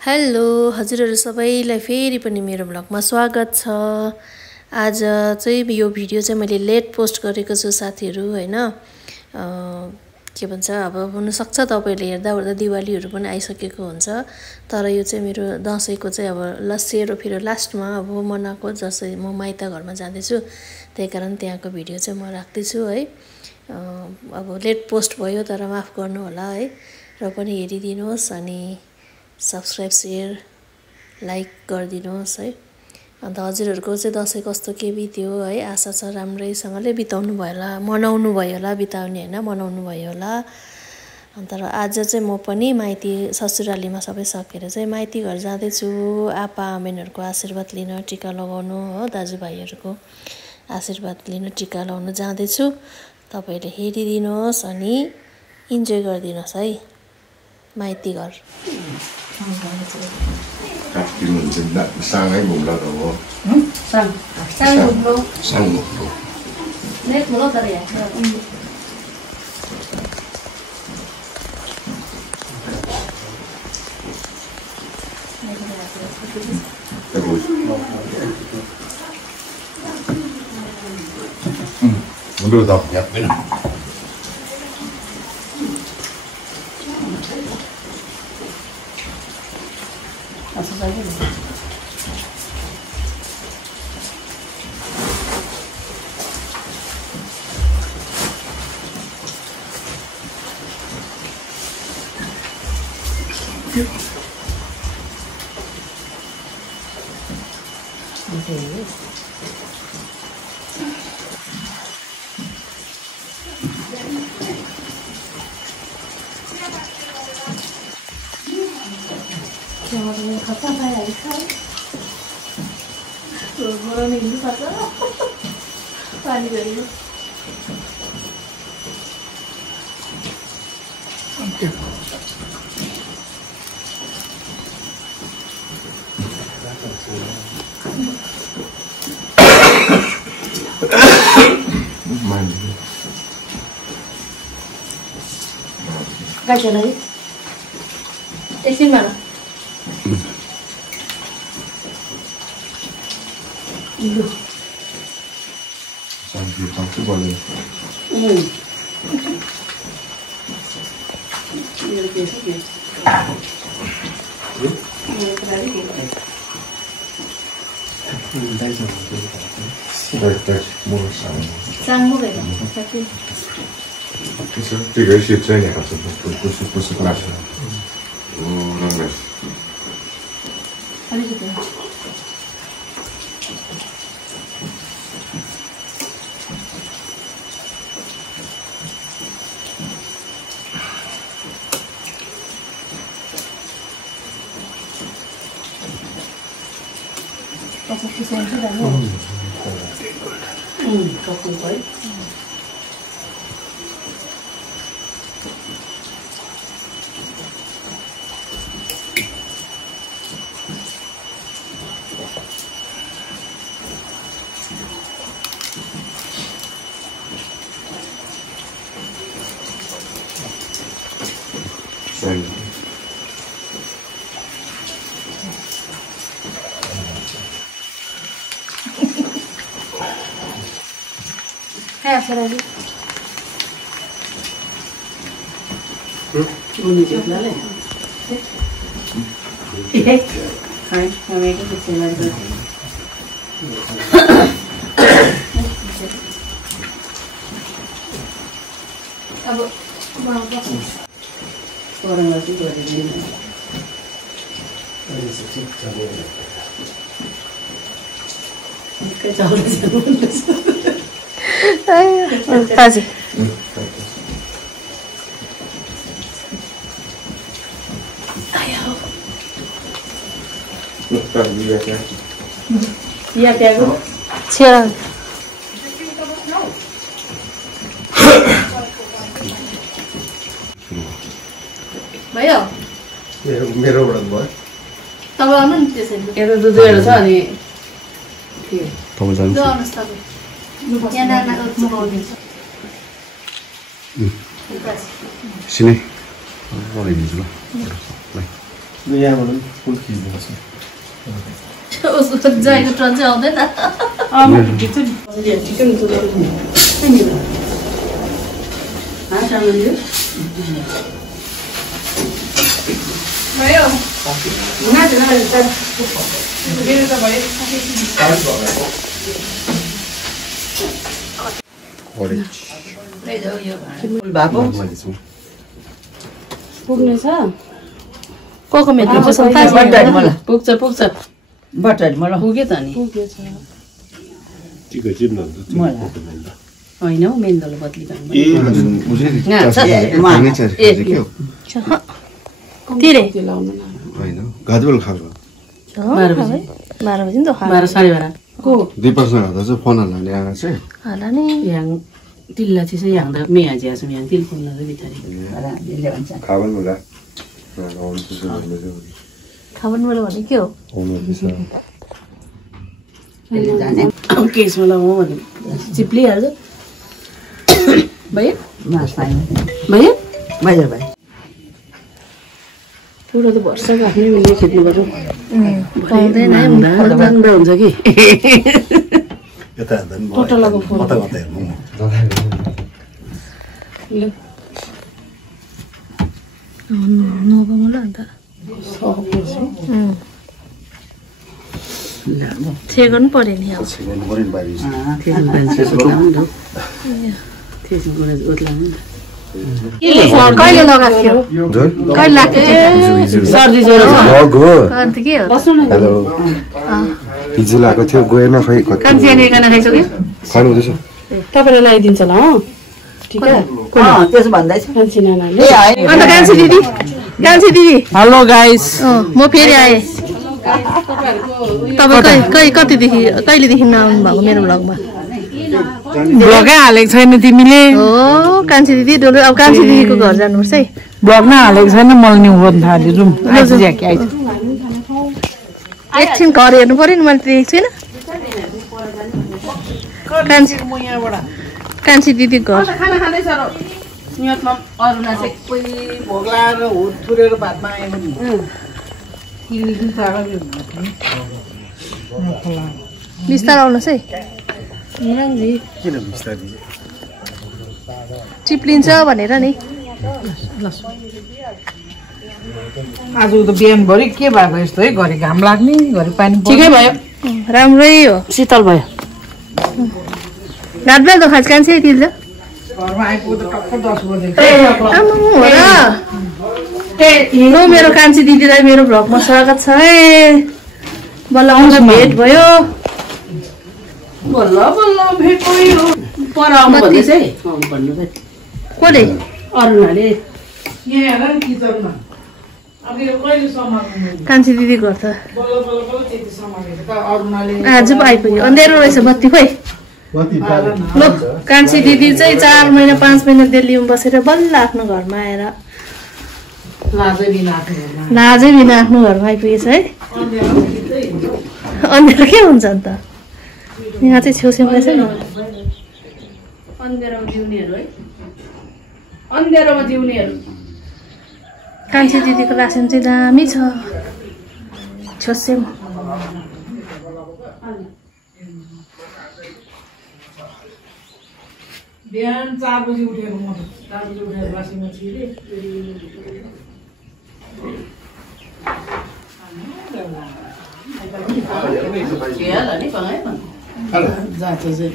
Hello हजुरहरु सबैलाई फेरि पनि मेरो ब्लगमा स्वागत छ। आज चाहिँ यो भिडियो चाहिँ मैले लेट पोस्ट गरेको छु साथीहरु हैन। के भन्छ अब हुन सक्छ तपाईहरुले हेर्दा ओर्दा दिवालीहरु पनि आइसकेको हुन्छ, तर यो चाहिँ मेरो दशैंको चाहिँ अब सेरोफेरो लास्टमा अब मनाएको जसै म माइत घरमा जाँदै छु, त्यसैकारण त्यहाँको भिडियो चाहिँ म राख्दै छु है। अब लेट पोस्ट भयो तर माफ गर्नु होला है, र पनि हेरिदिनुहोस् अनि सब्स्क्राइब शेयर लाइक गरिदिनुहोस् है। अन्त हजुरहरुको चाहिँ दशैं कस्तो के बित्यो है, आशा छ राम्रैसँगले बिताउनु भयो होला, मनाउनु भयो होला, बिताउने हैन मनाउनु भयो होला। अन्त र आज चाहिँ म पनि माइती ससुरालीमा सबै सकेर चाहिँ माइती घर जाँदै छु आपा आमेनहरुको आशीर्वाद लिन, टीका लगाउनु हो, दाजुभाइहरुको आशीर्वाद लिन टीका लगाउन जाँदै छु। तपाईहरुले हेरिदिनुहोस् अनि इन्जोय गरिदिनुहोस् है माइती घर। Sang vùng là đồ sang vùng luôn. sang vùng đồ Nét một lót đây à? nó đưa đọc nhập cái nào पानी गरियो काय केलं रे एकछिन मला Trong cái bò lên mua sang mua về这个是真的，不是glass的。那个。Hay sao đây? Bunu diyorlar ya. Hayır, yemeğe de şeyler var. Abi, bana bak. Sonra nasıl göreceğim? Kaç alacağım bunu? Tazi. Iya, Tiago. Siapa? Bayo. मेरो orang buat. Tahu mana ni sih? Itu dua rasa ni. Kamu jangan. Dua orang tahu. Yang nak mau ni. Sini. Boleh ni juga. Baik. यहाँबाट फुल खिच्नुपर्छ उसको जाइको turn चाहिँ आउँदैन पुग्नेछ Coca metro पुग्छ बटारी मलाई पुग्यो त नि होइन हौ मेन्दलो बदली घाटबेल खाएको 12 बजी नि त 12 साढे 12 को 2 वर्ष गर्दा चाहिँ फोन हाल्ने आएको चाहिँ होला नि yang tilla ci sa yang da me aja asum yang til pun la bitari ara le vancha खावन होला आउनु त्यसो भन्दै खावन मलाई भने के हो आउनु त्यसो केस मला हो भने चिप्ली हाल्छ भयो मास पाइन भयो भयो भयो पुरो त वर्षको आफ्नै मिल्ने खेत्नु पर्छ पाउँदैन राम्रो हुन्छ कि यता हेर्दा नि टोटलको फोन कता कता हेर्नु नभए मलाई अन्त चेक गर्नु पर्यो नि अब हेर्नु पर्यो नि बाहिर कहिले लगाएको थियो कहिले लाग्थ्यो सर्दी ज्वरो अन्त के हो हेलो हिजो लगाएको थियो गएन खै कान्छी खाना खाइसक्यो खानु हुँदैछ तपाईलाई लगाइदिन्छ ल ठीक है त्यसो भन्दै छ कान्छी नानाले अन्त कान्छी दिदी हेलो गाइस म फेरि आएँ तपाईँ कहिलेदेखि नआउनु भएको मेरो भ्लगमा ब्लगै हालेको छैन तिमीले हो कान्छी दिदी डोलो अब कान्छी दिदीको घर जानुपर्छ है ब्लग नै हालेको छैन मलाई न्यु गर्नु थाल्यो रुम एकछिन घर हेर्नु पर्यो नि मैले देखेको छुइनँ कान्छी दिदी घर खाना खाँदैछ र नियतमा अरुणा चाहिँ कोही भोग लाएर हुट थुरेर भातमा आयो नि बिस्तार आउनुहोस् है किन बिस्तारै चिप्लिन्छ भनेर नि आज त बिहानभरि के भएको यस्तो है घरि घाम लाग्ने घरि पानी ठिकै भयो राम्रै हो शीतल भयो रात बेल त खान्छ कान्छी तिल घरमा आइपुग्दा टक्क 10 बजे हो मेरो कान्छी दिदीलाई मेरो भ्लगमा स्वागत छ है बल्ल आउँछ भेट भयो बल्ल बल्ल भेट भयो पर आउनु भन्दैछ है भन्नु चाहिँ कसले अरुणाले यहाँ हेर नि किचनमा अब यो कहिले समात्नु कान्छी दिदी घर त बल्ल बल्ल बल्ल त्यति समातेको त अरुणाले आज पो आइपुग्यो अँध्यारो रहेछ बत्ती खोइ ल कान्छी दिदी चाहिँ 4 महिना 5 महिना दिल्लीमा बसेर बल्ल आफ्नो घरमा आएर लाजै बिना आफ्नो घरमा लाजै बिना आफ्नो घरमा आइपुगेछ है अँध्यारो के हुन्छ अन्त यहाँ चाहिँ छेउछेउ रहेछ नि अन्धेरोमा जिउनेहरू है अन्धेरोमा जिउनेहरू कान्छी दिदीको रासन चाहिँ दामी छ छेउछेउ बिहान 4 बजे उठेको म 4 बजे उठेर बासीमा छिरे चियाला नि पाए पनि जान्छ चाहिँ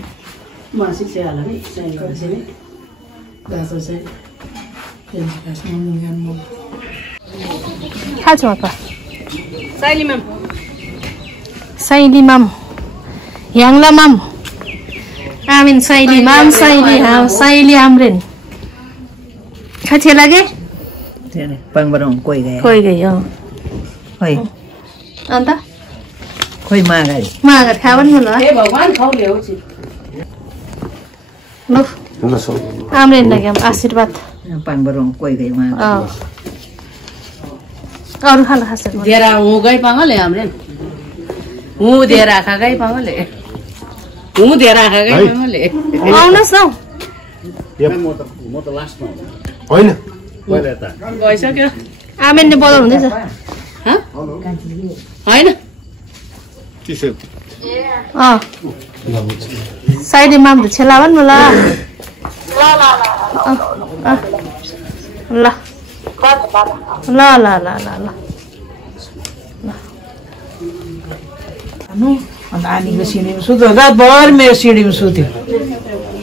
मासी चियाला नि चाहिँ गर्छ नि जान्छ चाहिँ खाल्छु apa साइलीमाम Saili mam Yang la mam Amin Saili mam Saili hamrin Khathia lage पङबरौँ कोही गए कोही गयो खोइ अन्त खोइ मागाई मागत खावन न ल हे भगवान खाउ ल्याउ छि ल आम्रेन लागि आशीर्वाद पङबरौँ कोही गए मा अरु खाला खास देरा हु गई पाङले हामीले हु देरा खा गई पाङले हु देरा खा गई पाङले आउनस् न म त लास्टमा होइन पहिला त गइसक्यो आमेनले बोलाउनु हुँदैछ होइन साइडमा छेला भन् न ल ल ल ल ल ल ल अन्त आनीको सिँढीमा सुत्यो रातभर मेरो सिँढीमा सुत्यो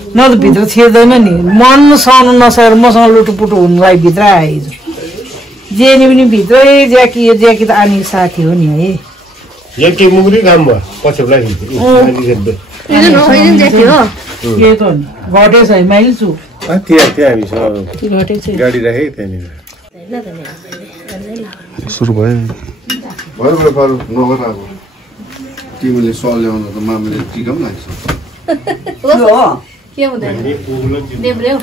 न त भित्र छिर्दैन नि मन सहनु नसकेर मसँग लुटुपुटु हुनुलाई भित्र आयो जेनी पनि भित्रै ज्याकी यो ज्याकी त आनीको साथी हो नि है के मुगरी काम भयो पछिल्लो के त घटेछ है माइल्छु गाडी राखे त्यहाँनिर सुरु भयो नगर अब तिमीले सल ल्याउनु त मामाले टिका पनि लाग्छ के हुँदैन देब्रे हो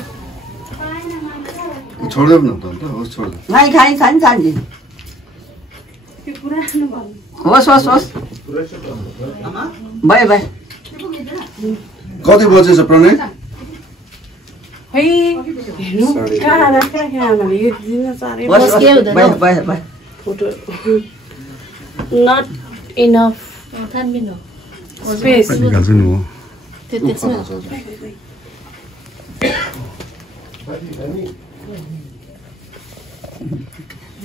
छोड्दै न त होस् छोड्दै होस् भयो कति बजेछ प्रणय नट इनफ थान्बिनु स्पेस निकाल्छु नि हो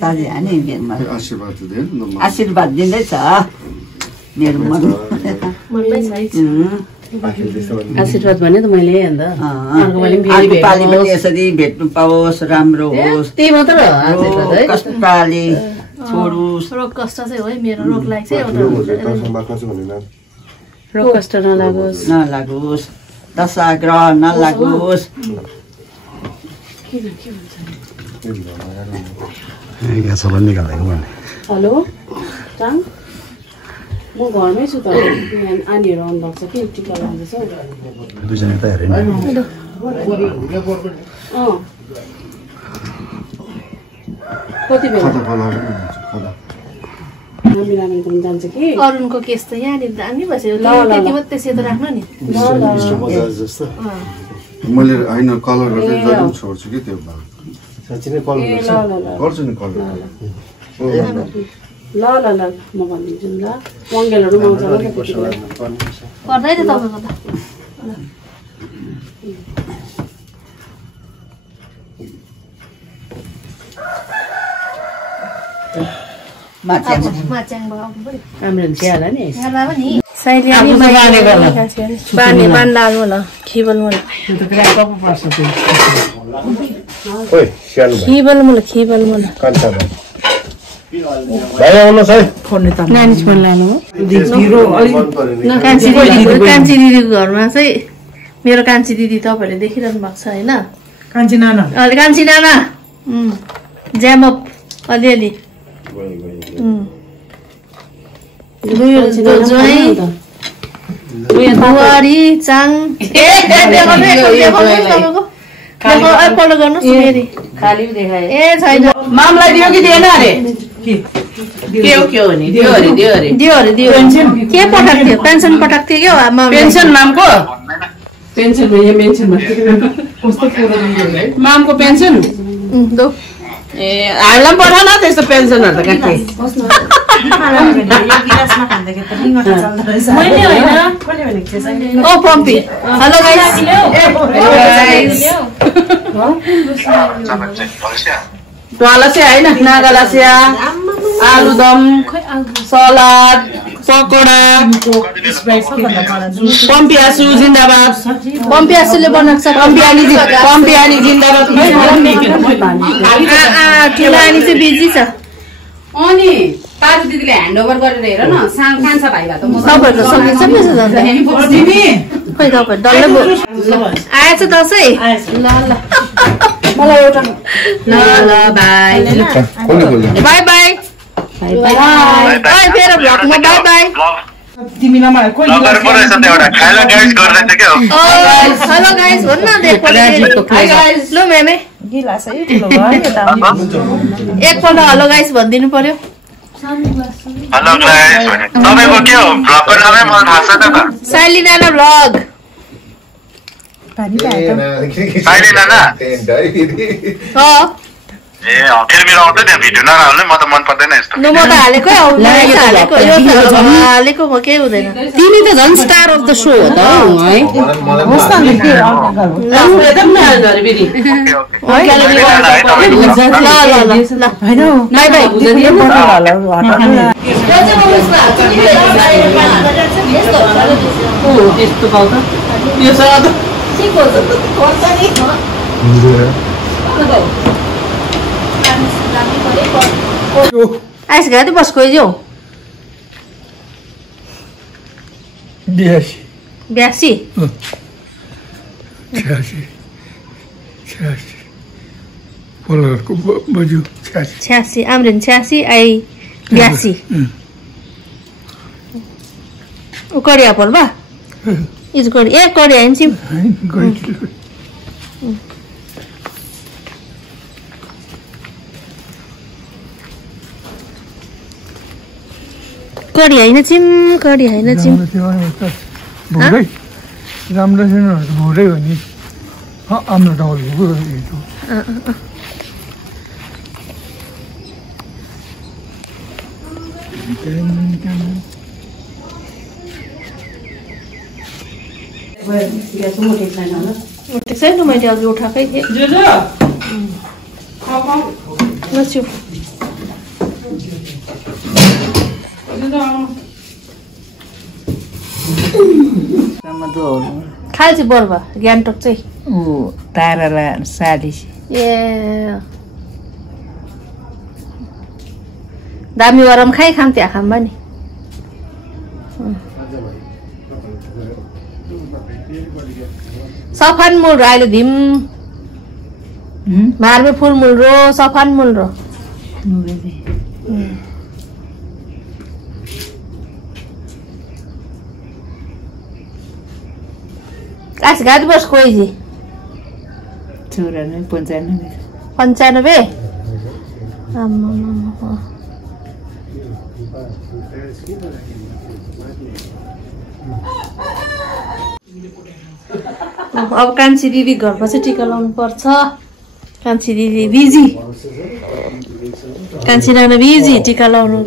साझी हाने आशीर्वाद दिँदै आशीर्वाद दिँदैछ मेरो मनमै छ आशीर्वाद भने त मैले अन्त पालि पनि यसरी भेट्नु पाओस् राम्रो होस् त्यही मात्र कस्तो पाले छोडोस् रोग कष्ट चाहिँ हो है मेरो रोग लाग्छ रोग कष्ट नलागोस् दशा ग्रह नलागोस् हेलो टाङ म घरमै छु त आनीहरू आउनु भएको छ कि टिका लाग्दैछ कति बेला रामेन पनि जान्छ कि अरुणको केस त यहाँनिर दामी बस्यो त्यति मात्रै सेतो राख्नु नि मैले होइन कलर गर्दै जहिले छोड्छु कि त्यो गर्छु नि कलर ल म भनिदिन्छु नि ल मङ्गलहरू पनि आउँछ पर्दैन तपाईँको त माच्याङ भयो राम्रो हुन्छ होला नि बान्दा होला खिबल मलाई नानी फोन लानु कान्छी दिदीको घरमा चाहिँ मेरो कान्छी दिदी तपाईँहरूले देखिरहनु भएको छ होइन कान्छी नाना ज्यामअप अलिअलि बुहारी चाङ एकपल्ट गर्नुहोस् फेरि ए छैन मामलाई दियो कि दिएन अरे दियो के पठाएको थियो पेन्सन पठाएको थियो क्या पेन्सन मामको मामको पेन्सन ए हामीलाई पठाउ न त्यस्तो पेन्सनहरू त कहाँ ओ पम्पी हेलो गाइस लसिया होइन नागा लसिया आलुदम सलाद पकोडा पम्पी आसु जिन्दाबाद पम्पी आसुले बनाएको छ पम्पी आनी जिन्दाबाद ठुलो आनी चाहिँ बिजी छ अनि पारु दिदीले ह्यान्डओभर गरेर हेर न कान्छा भाइ भए त म तपाईँहरूको सबै सबै छ खोइ तपाईँ डल्लै आएछ दसैँ ल मलाई एउटा ल बाई बाई बाई फेरि भ्लगमा बाई बाई तिमीलाई मलाई कोही हेलो गाइस भन्न ल मेमे गिलास है ठुलो भयो एकपल्ट हेलो गाइस भनिदिनु पर्यो हेलो गाइस तपाईको के हो भ्लगको नामै मलाई थाहा छैन त साइली नाना भ्लग साइली नाना ए फेरि मेरो आउँदैन भिडियो नहाल्नु म त मन पर्दैन यस्तो म त हालेकै हालेको यो त हालेको म केही हुँदैन तिमी त झन् स्टार अफ द शो हो त है आइस गाडी बस कोही जाऊ 82 86 आम्रेन 86 आई 82 उ करिया पर्बा इज गरि ए करिया हिँड्छिम करिया हिँड्छिम राम्रो छैन भोरै हो नि हाम्रो ठाउँ उठेको छैन मैले अघि उठाएकै थिएँ बस्यो खाल्छु बर्बा गान्तोक चाहिँ ताराला सालिस ए दामी गरम खाम त्यहाँ खाम नि सफान मूल रो अहिले धिम मार्मे फुल मूल रो सफान मूल रो आज गाडी बस कोही जी 95 अब कान्छी दिदी घरमा चाहिँ टिका लाउनु पर्छ कान्छी दिदी बिजी कान्छी नाना बिजी टिका लाउनु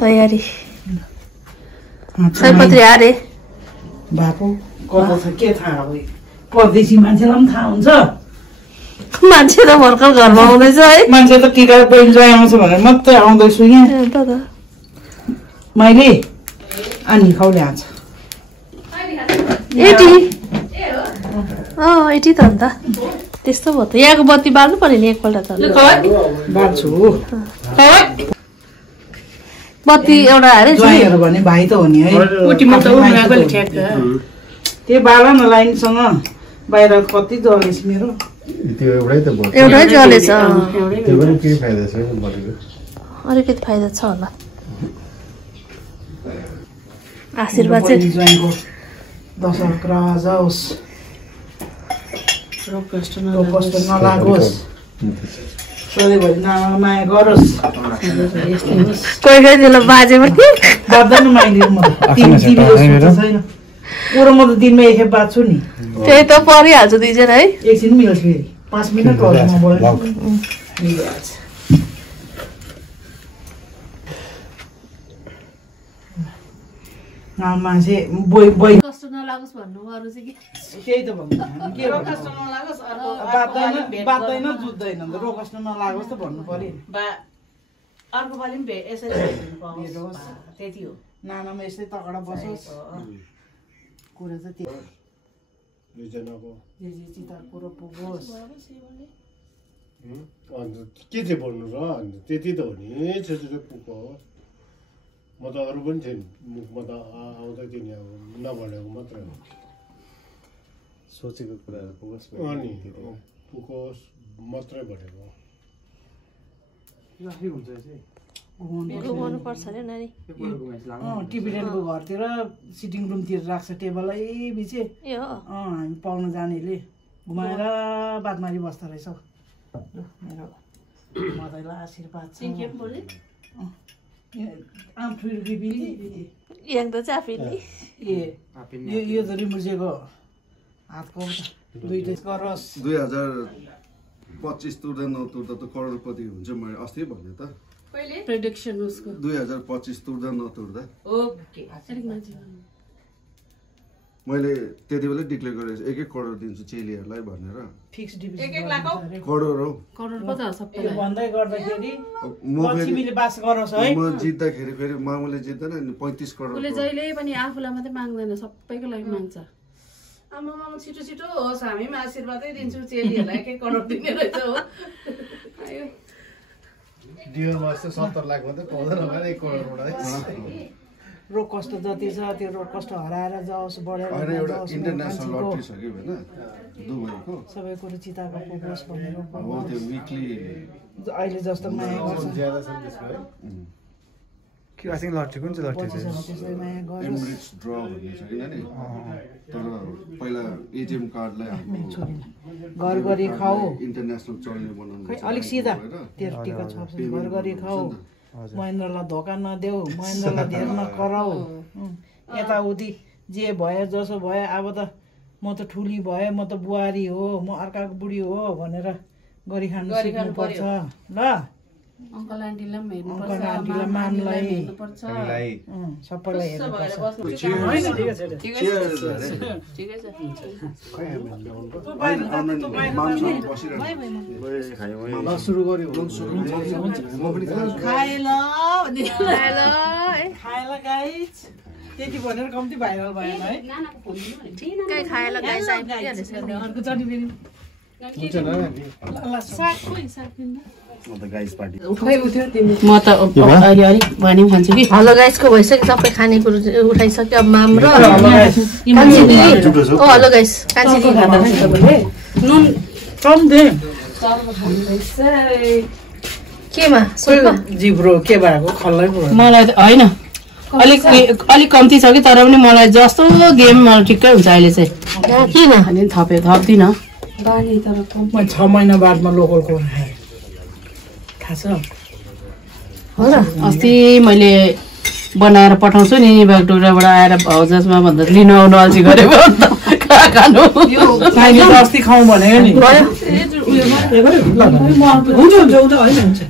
तयारी सयपत्री हारे बाबु कता छ के थाहा अब परदेशी मान्छेलाई पनि थाहा हुन्छ मान्छे त भर्खर घरमा आउँदैछ है मान्छे त टिका बहिनी ज्वाइँ आउँछ भनेर मात्रै आउँदैछु यहाँ मैले अनि खाउले आउँछ 80 त अन्त त्यस्तो भयो त यहाँको बत्ती बाल्नु पर्यो नि एकपल्ट त बाल्छु बत्ती एउटा हारे ज्वाइँहरू भने भाइ त हो नि है त्यो बाल न लाइनसँग बाहिर कति जलेछ मेरो त्यो एउटै त भयो एउटै जलेछ त्यो पनि केही फाइदा छैन भनेको अलिकति फाइदा छ होला आशीर्वाद चाहिँ ज्वाइँको दशहरा जाओस् रोग कष्ट नलागोस् सधैँभरि नानालाई माया गरोस् कोही कोही बेला बाजे पनि बाँध्दैन माइली म छैन पुरो म त दिनमा एकखेप बाँध्छु नि त्यही त परिहाल्छ दुईजना है एकछिन मिल्छ फेरि 5 मिनट मान्छे कष्ट नलागोस् भन्नु अरू चाहिँ केही त भन्नु के रोग कष्ट नलागोस् बाँध्दैन जुत्दैन रोग कष्ट नलागोस् त भन्नु पर्यो अर्को पालि पनि यसरी भेट्नुहोस् त्यति हो नानामा यस्तै तगडा बसोस् कुरा त त्यही जे चिता कुरो पुगोस् के चाहिँ भन्नु र त्यति त हो नि छेत्री पुगोस् म त अरू पनि थिएन मुखमा त आउँदै थिएँ नि अब नभनेको मात्रै हो सोचेको कुराहरू पुगोस् अनि पुगोस् मात्रै भनेको घुमाउनु पर्छ अरे नानी टिबिटेनको घरतिर सिटिङ रुमतिर राख्छ टेबलै बिचे हामी पाउन जानेले घुमाएर बात मारी बस्दो रहेछ मेरो मदैलाई आशीर्वाद छ यो त रिमुजेको हातको दुईटै गरोस् 2000 2025 तुर्दा नतुर्दा त करोडपति हुन्छ मैले अस्ति भने त प्रेडिक्सन उसको 2025 तुर्दा नतुर्दा ओके मैले त्यति बेला डिक्लेयर गरेको 1-1 करोड दिन्छु चेलीहरूलाई भनेर फिक्स डिपोजिट 1-1 लाख करोड हो करोड पो त सबैलाई भन्दै गर्दाखेरि म लक्ष्मीले बास गरोस् है म जित्दाखेरि फेरि मामुले जित्दैन नि 35 करोड उसले जहिले पनि आफूलाई मात्रै माग्दैन सबैको लागि माग्छ आमा छिटो छिटो होस् हामी पनि आशीर्वादै दिन्छु चेलीहरूलाई 1-1 करोड दिने रहेछ हो आयो डियोमा चाहिँ 70 लाख मात्रै पाउँदैन भने 1 करोडबाट रोग कष्ट जति छ त्यो रोग कष्ट हराएर जाओस् बढेर एउटा इन्टरनेसनल लटरी छ कि हैन दुबईको सबै कुरो चिताको पुगोस् भनेर हो त्यो विकली अहिले जस्तो माया गर्छ ज्यादा छ त्यसमा के आई थिंक लटरी कुन चाहिँ लटरी छ त्यसलाई माया गर्छ एमरिट्स ड्र भन्ने छ किनभने तर पहिला एटीएम कार्डलाई घर गरी खाऊ इन्टरनेसनल चल्ने बनाउनु खै अलिक सिधा तेरो टिका छ घर गरी खाऊ महेन्द्रलाई धोका नदेऊ महेन्द्रलाई धेर नकराऊ यताउति जे भयो जसो भयो अब त म त ठुली भएँ म त बुहारी हो म अर्काको बुढी हो भनेर गरी खानु सिक्नुपर्छ ल अङ्कल आन्टीलाई पनि हेर्नुपर्छ अङ्कल आन्टीलाई मामलाई हेर्नुपर्छ सबैलाई हेर्नुपर्छ सुरु गर्यो खाएला गाइज त्यति भनेर कम्ती भाइरल भएन है खाएला गाइज अर्कोचोटि फेरि म त अहिले अलिक भने पनि भन्छु कि हेलो गाइसको भइसक्यो सबै खानेकुरो उठाइसक्यो अब माम र हेलो गाइस कान्छी नुन कम दे केमा जिब्रो के भएको खल्लै पो मलाई त होइन अलिक कम्ती छ कि तर पनि मलाई जस्तो गेम ठिक्कै हुन्छ अहिले चाहिँ किन अनि थप्दिनँ बानी तर म 6 महिना बादमा लोकलको खाएँ थाहा छ हो र अस्ति मैले बनाएर पठाउँछु नि बागडोग्राबाट आएर भाउजसमा भन्दा लिन आउनु अल्छी गरेको खानु अस्ति खाउँ भनेको नि हुन्छ हुन्छ होइन हुन्छ